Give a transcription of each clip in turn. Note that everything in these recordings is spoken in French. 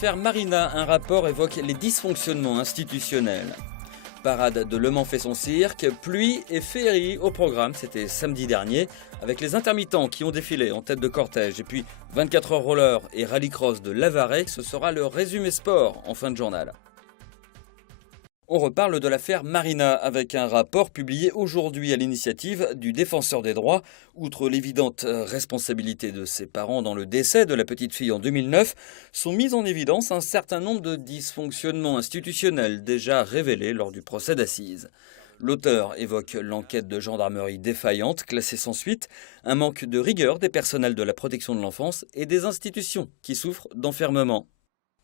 l'affaire Marina, un rapport évoque les dysfonctionnements institutionnels. Parade de Le Mans fait son cirque, pluie et féerie au programme, c'était samedi dernier, avec les intermittents qui ont défilé en tête de cortège. Et puis 24 heures roller et rallycross de Lavaret, ce sera le résumé sport en fin de journal. On reparle de l'affaire Marina avec un rapport publié aujourd'hui à l'initiative du Défenseur des droits. Outre l'évidente responsabilité de ses parents dans le décès de la petite fille en 2009, sont mis en évidence un certain nombre de dysfonctionnements institutionnels déjà révélés lors du procès d'assises. L'auteur évoque l'enquête de gendarmerie défaillante, classée sans suite, un manque de rigueur des personnels de la protection de l'enfance et des institutions qui souffrent d'enfermement.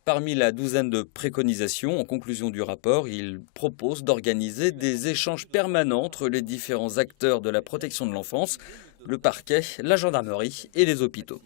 Parmi la douzaine de préconisations en conclusion du rapport, il propose d'organiser des échanges permanents entre les différents acteurs de la protection de l'enfance, le parquet, la gendarmerie et les hôpitaux.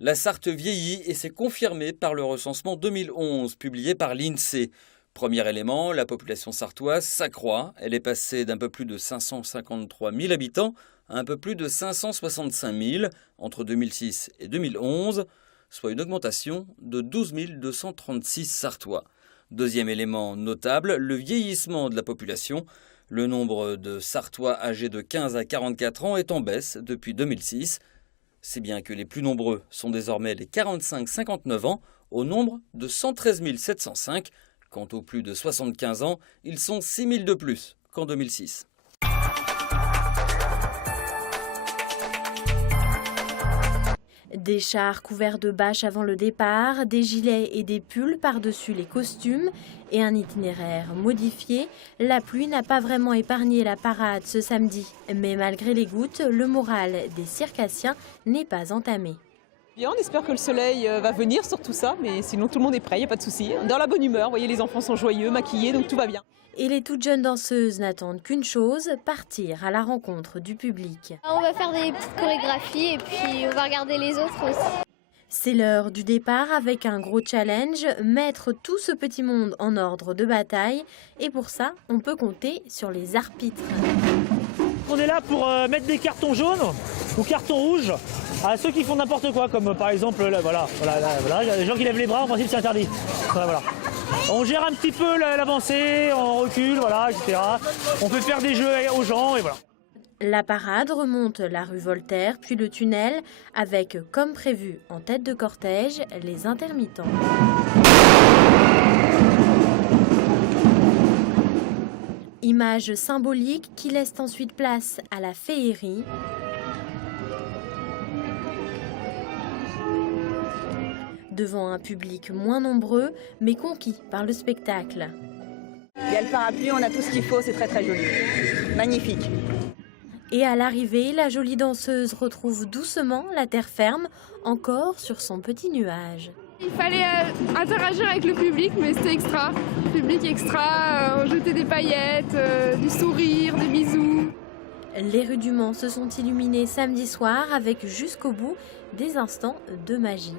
La Sarthe vieillit et c'est confirmé par le recensement 2011 publié par l'INSEE. Premier élément, la population sartoise s'accroît. Elle est passée d'un peu plus de 553 000 habitants à un peu plus de 565 000 entre 2006 et 2011, soit une augmentation de 12 236 Sartois. Deuxième élément notable, le vieillissement de la population. Le nombre de Sartois âgés de 15 à 44 ans est en baisse depuis 2006. C'est bien que les plus nombreux sont désormais les 45-59 ans, au nombre de 113 705. Quant aux plus de 75 ans, ils sont 6 000 de plus qu'en 2006. Des chars couverts de bâches avant le départ, des gilets et des pulls par-dessus les costumes et un itinéraire modifié. La pluie n'a pas vraiment épargné la parade ce samedi. Mais malgré les gouttes, le moral des circassiens n'est pas entamé. Bien, on espère que le soleil va venir sur tout ça, mais sinon tout le monde est prêt, il n'y a pas de souci. Dans la bonne humeur, vous voyez, les enfants sont joyeux, maquillés, donc tout va bien. Et les toutes jeunes danseuses n'attendent qu'une chose, partir à la rencontre du public. On va faire des petites chorégraphies et puis on va regarder les autres aussi. C'est l'heure du départ avec un gros challenge, mettre tout ce petit monde en ordre de bataille. Et pour ça, on peut compter sur les arbitres. On est là pour mettre des cartons jaunes ou cartons rouges à ceux qui font n'importe quoi, comme par exemple, là, voilà, il y a des gens qui lèvent les bras, en principe c'est interdit. Voilà. On gère un petit peu l'avancée, on recule, voilà, etc. On peut faire des jeux aux gens et voilà. La parade remonte la rue Voltaire, puis le tunnel, avec, comme prévu, en tête de cortège, les intermittents. Image symbolique qui laisse ensuite place à la féerie. Devant un public moins nombreux, mais conquis par le spectacle. Il y a le parapluie, on a tout ce qu'il faut, c'est très très joli. Magnifique. Et à l'arrivée, la jolie danseuse retrouve doucement la terre ferme, encore sur son petit nuage. Il fallait interagir avec le public, mais c'était extra. Public extra, jeter des paillettes, du sourire, des bisous. Les rues du Mans se sont illuminées samedi soir avec jusqu'au bout des instants de magie.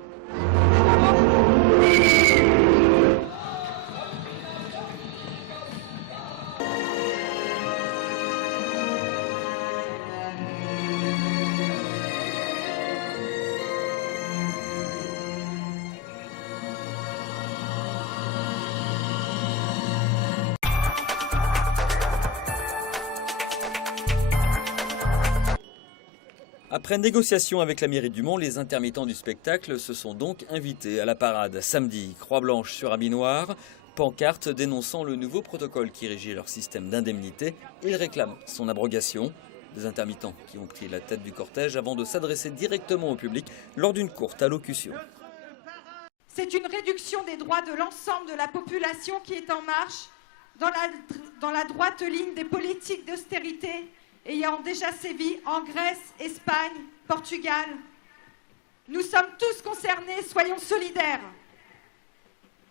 Après négociation avec la mairie du Mans, les intermittents du spectacle se sont donc invités à la parade samedi. Croix blanche sur habit noir, pancarte dénonçant le nouveau protocole qui régit leur système d'indemnité. Ils réclament son abrogation. Des intermittents qui ont pris la tête du cortège avant de s'adresser directement au public lors d'une courte allocution. C'est une réduction des droits de l'ensemble de la population qui est en marche dans la droite ligne des politiques d'austérité ayant déjà sévi en Grèce, Espagne, Portugal. Nous sommes tous concernés, soyons solidaires.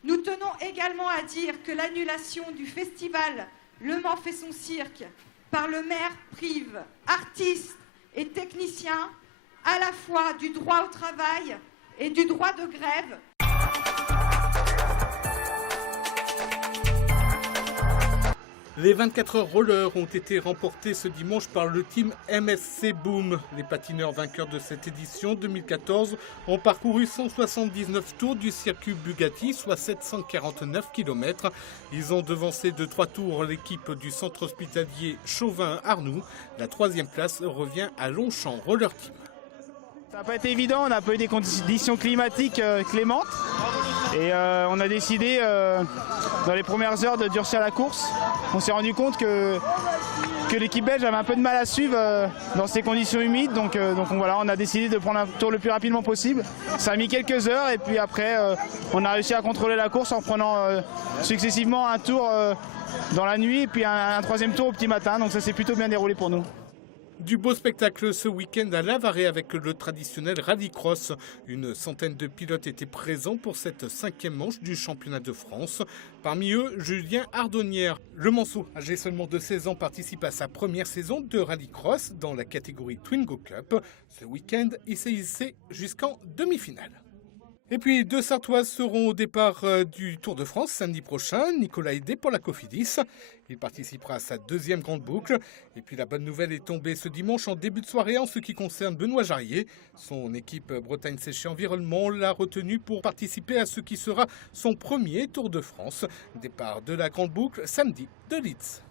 Nous tenons également à dire que l'annulation du festival Le Mans fait son cirque par le maire prive artistes et techniciens à la fois du droit au travail et du droit de grève. Les 24 heures roller ont été remportés ce dimanche par le team MSC Boom. Les patineurs vainqueurs de cette édition 2014 ont parcouru 179 tours du circuit Bugatti, soit 749 km. Ils ont devancé de 3 tours l'équipe du centre hospitalier Chauvin-Arnoux. La 3e place revient à Longchamp Roller Team. Ça n'a pas été évident, on a pas eu des conditions climatiques clémentes et on a décidé dans les premières heures de durcir la course. On s'est rendu compte que l'équipe belge avait un peu de mal à suivre dans ces conditions humides, donc voilà, on a décidé de prendre un tour le plus rapidement possible. Ça a mis quelques heures et puis après on a réussi à contrôler la course en prenant successivement un tour dans la nuit et puis un 3e tour au petit matin, donc ça s'est plutôt bien déroulé pour nous. Du beau spectacle ce week-end à Lavarée avec le traditionnel rallycross. Une centaine de pilotes étaient présents pour cette 5e manche du championnat de France. Parmi eux, Julien Ardonnière. Le Manceau, âgé seulement de 16 ans, participe à sa première saison de rallycross dans la catégorie Twingo Cup. Ce week-end, il s'est hissé jusqu'en demi-finale. Et puis, 2 Sartoises seront au départ du Tour de France samedi prochain. Nicolas Hédé pour la Cofidis. Il participera à sa 2e grande boucle. Et puis, la bonne nouvelle est tombée ce dimanche en début de soirée en ce qui concerne Benoît Jarier. Son équipe Bretagne Séché Environnement l'a retenu pour participer à ce qui sera son premier Tour de France. Départ de la grande boucle samedi de Leeds.